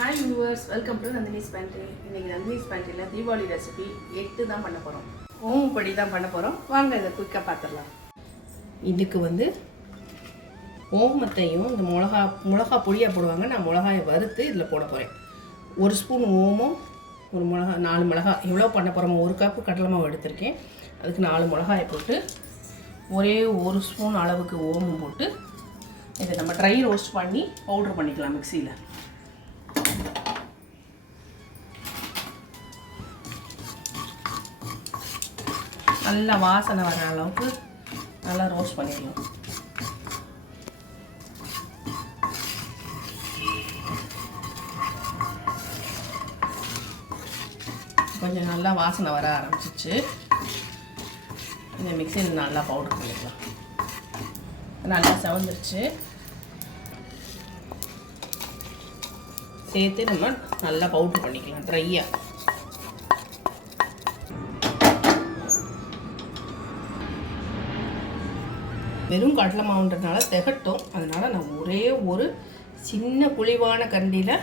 Hi viewers, welcome to Nandini's Pantry. இன்னைக்கு Nandini's Pantryல Deepavali recipe 8 தான் பண்ண போறோம். ஓமப்படி தான் பண்ண போறோம். வாங்க இத குயிக்கா பாத்துறலாம். இதுக்கு வந்து ஓமத்தையும் இந்த மிளகா பொடியா போடுவாங்க. நான் மிளகாயை வறுத்து இதுல போட போறேன். 1 ஸ்பூன் ஓமம், ஒரு மிளகா, 4 மிளகா. எவ்வளவு பண்ண போறோமோ 1 கப் கடலை மாவு எடுத்துர்க்கேன். அதுக்கு 4 மிளகாயை போட்டு ஒரே 1 ஸ்பூன் அளவுக்கு ஓமம் போட்டு இதை நம்ம ட்ரை ரோஸ்ட் பண்ணி பவுடர் பண்ணிக்கலாம் மிக்ஸியில். நல்லா வாசனை வர அளவுக்கு நல்லா ரோஸ்ட் பண்ணிடலாம். கொஞ்சம் நல்லா வாசனை வர ஆரம்பிச்சிச்சு. இந்த மிக்ஸியில் நல்லா பவுடர் பண்ணிக்கலாம். நல்லா செவந்துருச்சு. சேர்த்து நம்ம நல்லா பவுடர் பண்ணிக்கலாம் ட்ரையாக. வெறும் கடலை மாவுன்றதுனால திகட்டும். அதனால் நான் ஒரே ஒரு சின்ன குழிவான கரண்டியில்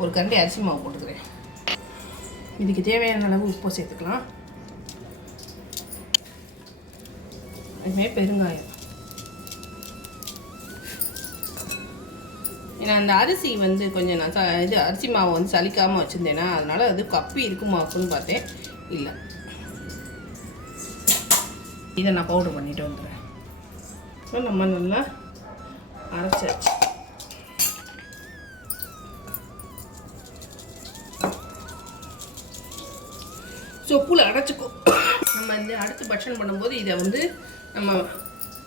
ஒரு கரண்டி அரிசி மாவு போட்டுக்கிறேன். இதுக்கு தேவையான அளவு உப்பு சேர்த்துக்கலாம். அதுமாதிரி பெருங்காயம். ஏன்னா அந்த அரிசி வந்து கொஞ்சம் நான் இது அரிசி மாவு வந்து சலிக்காமல் வச்சுருந்தேன்னா அதனால் அது கப்பி இருக்குமாக்குன்னு பார்த்தேன். இல்லை, இதை நான் பவுடர் பண்ணிட்டு வந்துடுறேன். நம்ம நல்லா அரைச்சாச்சு. சொப்புல அடைச்சிக்கும். நம்ம இந்த அடுத்து பட்சன் பண்ணும்போது இதை வந்து நம்ம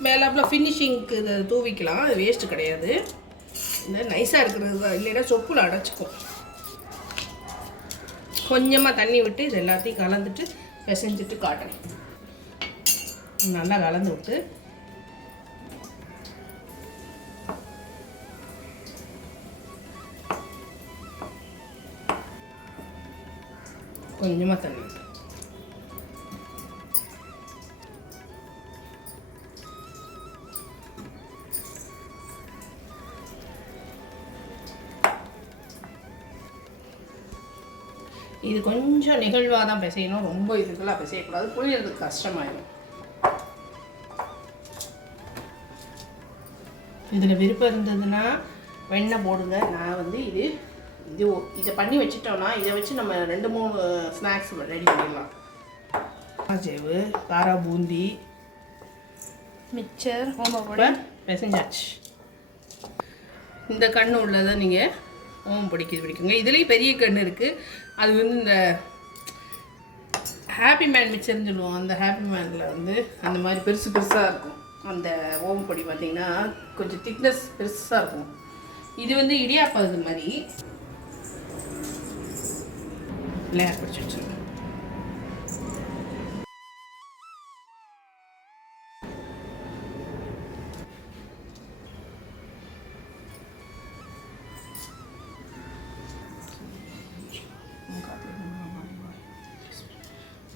மேலாப்பில் ஃபினிஷிங்க்கு இதை தூவிக்கலாம். அது வேஸ்ட்டு கிடையாது. இந்த நைஸாக இருக்கிறது தான், இல்லைன்னா சொப்புல அடைச்சிக்கும். கொஞ்சமாக தண்ணி விட்டு இது எல்லாத்தையும் கலந்துட்டு பிசைஞ்சிட்டு காட்டுறேன். நல்லா கலந்து விட்டு கொஞ்சமாக தண்ணி விட்டு இது கொஞ்சம் நிகழ்வாக தான் பிசையணும். ரொம்ப இதுக்கெல்லாம் பிசையக்கூடாது, புளியறதுக்கு கஷ்டமாயிடும். இதில் விருப்பம் இருந்ததுன்னா வெண்ணெய் போடுங்க. நான் வந்து இதை பண்ணி வச்சுட்டோம்னா இதை வச்சு நம்ம 2-3 ஸ்நாக்ஸ் ரெடி பண்ணிடலாம். சேவு, காரா பூந்தி, மிக்சர், ஓமப்பொடி பிசைஞ்சாச்சு. இந்த கண்ணு உள்ளதை நீங்கள் ஓமப்பொடிக்கு இது பிடிக்குங்க. இதுலேயும் பெரிய கண்ணு இருக்குது. அது வந்து இந்த ஹாப்பி மேன் மிக்சர்னு சொல்லுவோம். அந்த ஹாப்பி மேனில் வந்து அந்த மாதிரி பெருசாக இருக்கும். அந்த ஓமப்பொடி பார்த்திங்கன்னா கொஞ்சம் திக்னஸ் பெருசாக இருக்கும். இது வந்து இடியாப்பம் இது மாதிரி லேயர் பிடிச்சி வச்சுருங்க.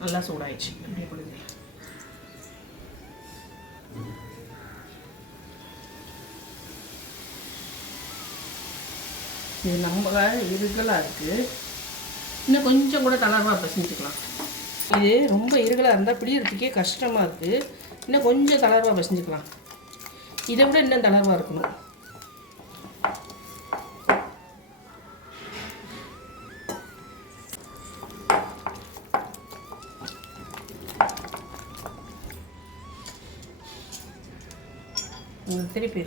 நல்லா சூடாயிடுச்சு. அப்படியே கொடுங்க. இது நம்ம இருகலாக இருக்குது. இன்னும் கொஞ்சம் கூட தளர்வாக பசஞ்சிக்கலாம். இது ரொம்ப இருகலாக இருந்தால் பிடிக்கிறதுக்கே கஷ்டமாக இருக்குது. இன்னும் கொஞ்சம் தளர்வாக பசஞ்சிக்கலாம். இதை விட இன்னும் தளர்வாக இருக்கணும். திருப்பி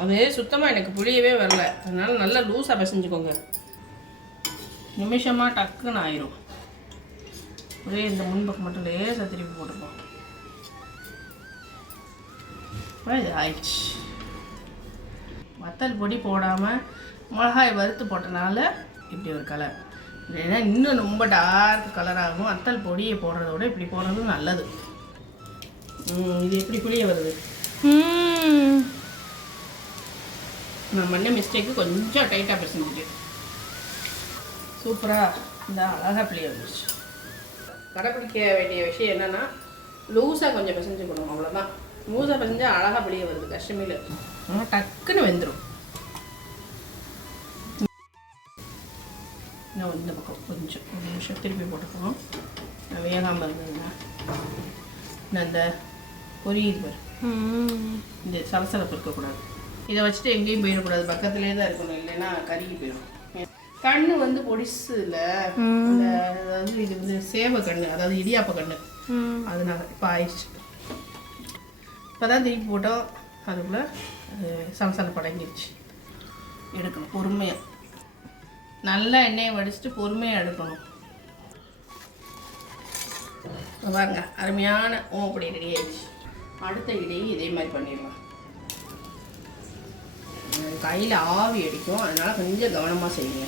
அது சுத்தமாக எனக்கு புளியவே வரல. அதனால் நல்லா லூஸாக பசைஞ்சுக்கோங்க. நிமிஷமாக டக்குன்னு ஆயிரும். ஒரே இந்த முன்பக்கம் மட்டும் லேசாக திருப்பி போட்டுப்போம். இது ஆயிடுச்சு. வத்தல் பொடி போடாமல் மிளகாய் வறுத்து போட்டனால இப்படி ஒரு கலர். ஏன்னா இன்னும் ரொம்ப டார்க் கலராகும். வத்தல் பொடியை போடுறத விட இப்படி போடுறது நல்லது. இது எப்படி புளிய வருது? நான் பண்ண மிஸ்டேக்கு கொஞ்சம் டைட்டாக பிசைஞ்சிட்டேன். சூப்பராக இந்த அழகாக புளிய வந்துடுச்சு. கடைப்பிடிக்க வேண்டிய விஷயம் என்னென்னா லூஸாக கொஞ்சம் பிசைஞ்சுக்கணும். அவ்வளோதான். லூஸாக பிசைஞ்சால் அழகாக புளிய வருது. கஷ்டமே இல்லை. ஆனால் டக்குன்னு வெந்துடும். இன்னும் இந்த பக்கம் கொஞ்சம் ஒரு நிமிஷம் திருப்பி போட்டுக்கணும். வேகாமல் இருந்ததுன்னா நான் அந்த பொரியுது பாரு, இந்த சலசலப்பு இருக்கக்கூடாது. இதை வச்சுட்டு எங்கேயும் போயிடக்கூடாது, பக்கத்துலேயே தான் இருக்கணும், இல்லைன்னா கருகி போயிடும். கண்ணு வந்து பொடிசு இல்லை, அந்த அதாவது இது வந்து சேவை கண்ணு, அதாவது இடியாப்ப கண்ணு, அதனால இப்போ ஆயிடுச்சு. இப்போ தான் திருப்பி போட்டோம், அதுக்குள்ளே சலசலப்பு அடங்கிடுச்சு. எடுக்கணும் பொறுமையாக, நல்லா எண்ணெயை வடிச்சிட்டு பொறுமையாக எடுக்கணும். பாருங்க, அருமையான ஓமப்பொடி ரெடி ஆயிடுச்சு. அடுத்த இடையும் இதே மாதிரி பண்ணிடலாம். கையில் ஆவி அடிக்கும், அதனால் கொஞ்சம் கவனமாக செய்யுங்க.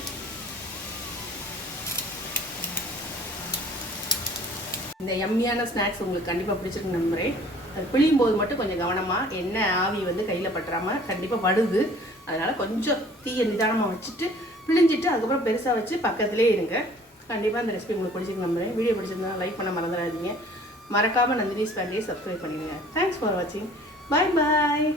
இந்த எம்மியான ஸ்நாக்ஸ் உங்களுக்கு கண்டிப்பாக பிடிச்சிருக்கு நம்புகிறேன். அது பிழியும் போது மட்டும் கொஞ்சம் கவனமாக, எண்ணெய் ஆவி வந்து கையில் பட்டுறாமல் கண்டிப்பாக படுது, அதனால் கொஞ்சம் தீயை நிதானமாக வச்சுட்டு பிழிஞ்சிட்டு அதுக்கப்புறம் பெருசாக வச்சு பக்கத்துலேயே இருங்க. கண்டிப்பாக இந்த ரெசிபி உங்களுக்கு பிடிச்சிருக்கு நம்புகிறேன். வீடியோ பிடிச்சிருந்தா லைக் பண்ண மறந்துடாதீங்க. மறக்காமல் நந்தினிஸ் ஃபேமிலியை சப்ஸ்கிரைப் பண்ணிடுங்க. தேங்க்ஸ் ஃபார் வாட்சிங். பாய் பாய்.